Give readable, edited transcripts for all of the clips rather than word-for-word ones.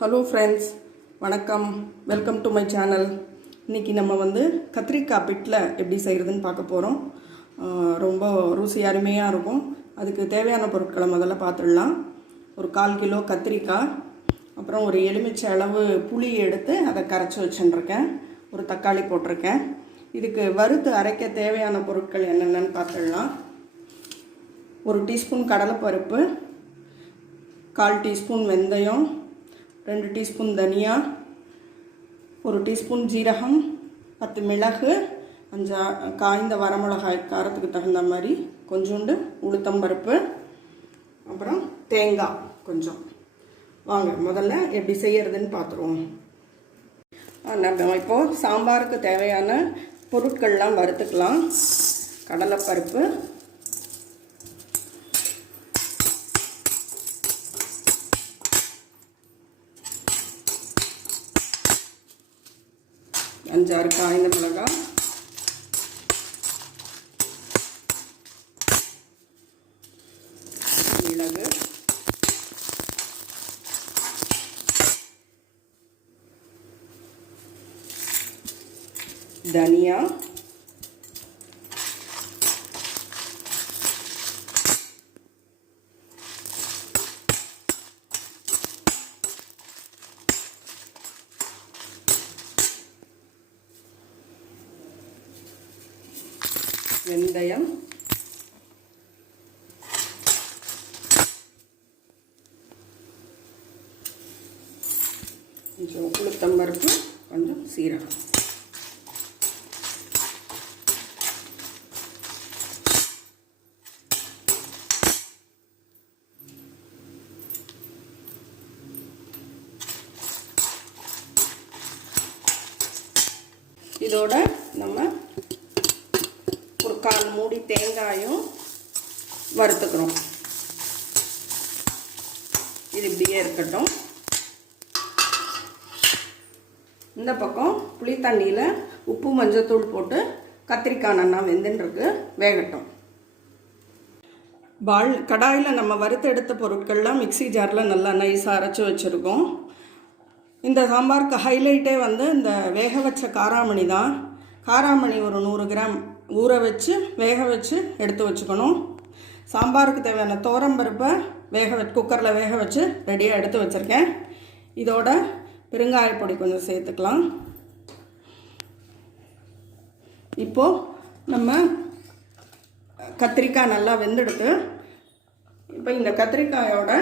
Hello friends, வணக்கம். Welcome to my channel. இன்றைக்கி நம்ம கத்திரிக்காய் பிட்டில் எப்படி செய்கிறதுன்னு பார்க்க போகிறோம். ரொம்ப ருசி அருமையாக இருக்கும். அதுக்கு தேவையான பொருட்களை முதல்ல பார்த்துடலாம். ஒரு 1/4 கிலோ கத்திரிக்காய், அப்புறம் ஒரு எலுமிச்சை அளவு புளி எடுத்து அதை கரைச்சி வச்சுருக்கேன். ஒரு தக்காளி போட்டிருக்கேன். இதுக்கு வறுத்து அரைக்க தேவையான பொருட்கள் என்னென்னு பார்த்துடலாம். 1 டீஸ்பூன் கடலைப்பருப்பு, 1/4 டீஸ்பூன் வெந்தயம், 2 டீஸ்பூன் தனியா, 1 டீஸ்பூன் ஜீரகம், 10 மிளகு, 5 காய்ந்த வரமிளகாய் காரத்துக்கு தகுந்த மாதிரி, கொஞ்சோண்டு உளுத்தம்பருப்பு, அப்புறம் தேங்காய் கொஞ்சம். வாங்க முதல்ல எப்படி செய்யறதுன்னு பார்த்துருவோம். நம்ம இப்போது சாம்பாருக்கு தேவையான பொருட்கள்லாம் வறுத்துக்கலாம். கடலைப்பருப்பு, அஞ்சாறு காய்ந்த மிளகாய், மிளகு, தனியா, வெந்தயம், கொஞ்சம் உளுத்தம்பருப்பு, கொஞ்சம் சீரகம். இதோட நம்ம ஒரு 1/4 மூடி தேங்காயும் வறுத்துக்கிறோம். இது இப்படியே இருக்கட்டும். இந்த பக்கம் புளி தண்ணியில் உப்பு மஞ்சத்தூள் போட்டு கத்திரிக்காய் நல்லா வெந்துன்றிருக்கு, வேகட்டும். கடாயில் நம்ம வறுத்து எடுத்த பொருட்கள்லாம் மிக்சி ஜாரில் நல்லா நைஸாக அரைச்சி வச்சுருக்கோம். இந்த சாம்பாருக்கு ஹைலைட்டே இந்த வேக வச்ச காராமணி தான். காராமணி ஒரு 100 கிராம் ஊற வச்சு வேக வச்சு எடுத்து வச்சுக்கணும். சாம்பாருக்கு தேவையான துவரம்பருப்பை குக்கரில் வேக வச்சு ரெடியாக எடுத்து வச்சுருக்கேன். இதோட பெருங்காயப்பொடி கொஞ்சம் சேர்த்துக்கலாம். இப்போது நம்ம கத்திரிக்காய் நல்லா வெந்தெடுத்து, இப்போ இந்த கத்திரிக்காயோட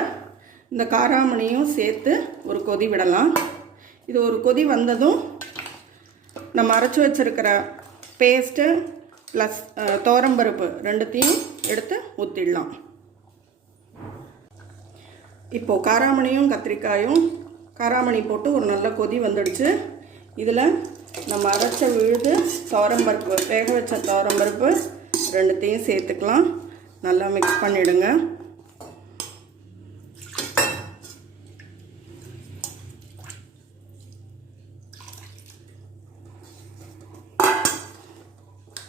இந்த காராமணியும் சேர்த்து ஒரு கொதி விடலாம். இது ஒரு கொதி வந்ததும் நம்ம அரைச்சி வச்சுருக்கிற பேஸ்ட்டு ப்ளஸ் துவரம்பருப்பு ரெண்டுத்தையும் எடுத்து ஊற்றிடலாம். இப்போது காராமணியும் கத்திரிக்காயும் காராமணி போட்டு ஒரு நல்ல கொதி வந்துடுச்சு. இதில் நம்ம அரைச்ச விழுது துவரம்பருப்பு, வேக வச்ச துவரம்பருப்பு ரெண்டுத்தையும் சேர்த்துக்கலாம். நல்லா மிக்ஸ் பண்ணிவிடுங்க.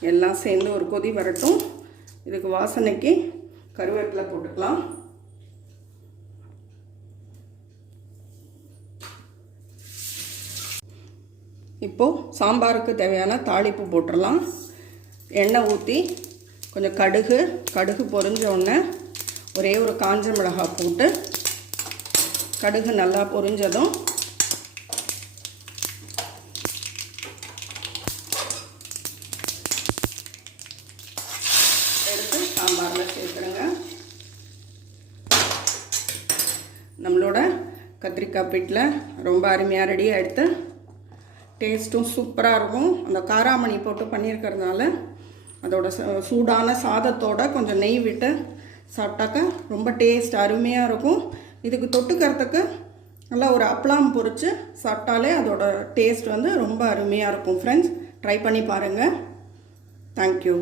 எல்லாம் சேர்ந்து ஒரு கொதி வரட்டும். இதுக்கு வாசனைக்கு கருவேப்பிலை போட்டுக்கலாம். இப்போது சாம்பாருக்கு தேவையான தாளிப்பு போட்டுடலாம். எண்ணெய் ஊற்றி கொஞ்சம் கடுகு பொரிஞ்ச உடனே ஒரே ஒரு காஞ்ச மிளகாய் போட்டு, கடுகு நல்லா பொரிஞ்சதும் எடுத்து சாம்பாரில் சேர்த்துருங்க. நம்மளோட கத்திரிக்காய் பிட்டில் ரொம்ப அருமையாக ரெடியாக எடுத்து, டேஸ்ட்டும் சூப்பராக இருக்கும். அந்த காராமணி போட்டு பண்ணியிருக்கிறதுனால அதோட சூடான சாதத்தோட கொஞ்சம் நெய் விட்டு சாப்பிட்டாக்க ரொம்ப டேஸ்ட் அருமையாக இருக்கும். இதுக்கு தொட்டுக்கிறதுக்கு நல்லா ஒரு அப்பளம் பொரித்து சாப்பிட்டாலே அதோட டேஸ்ட் ரொம்ப அருமையாக இருக்கும். ஃப்ரெண்ட்ஸ், ட்ரை பண்ணி பாருங்கள். தேங்க்யூ.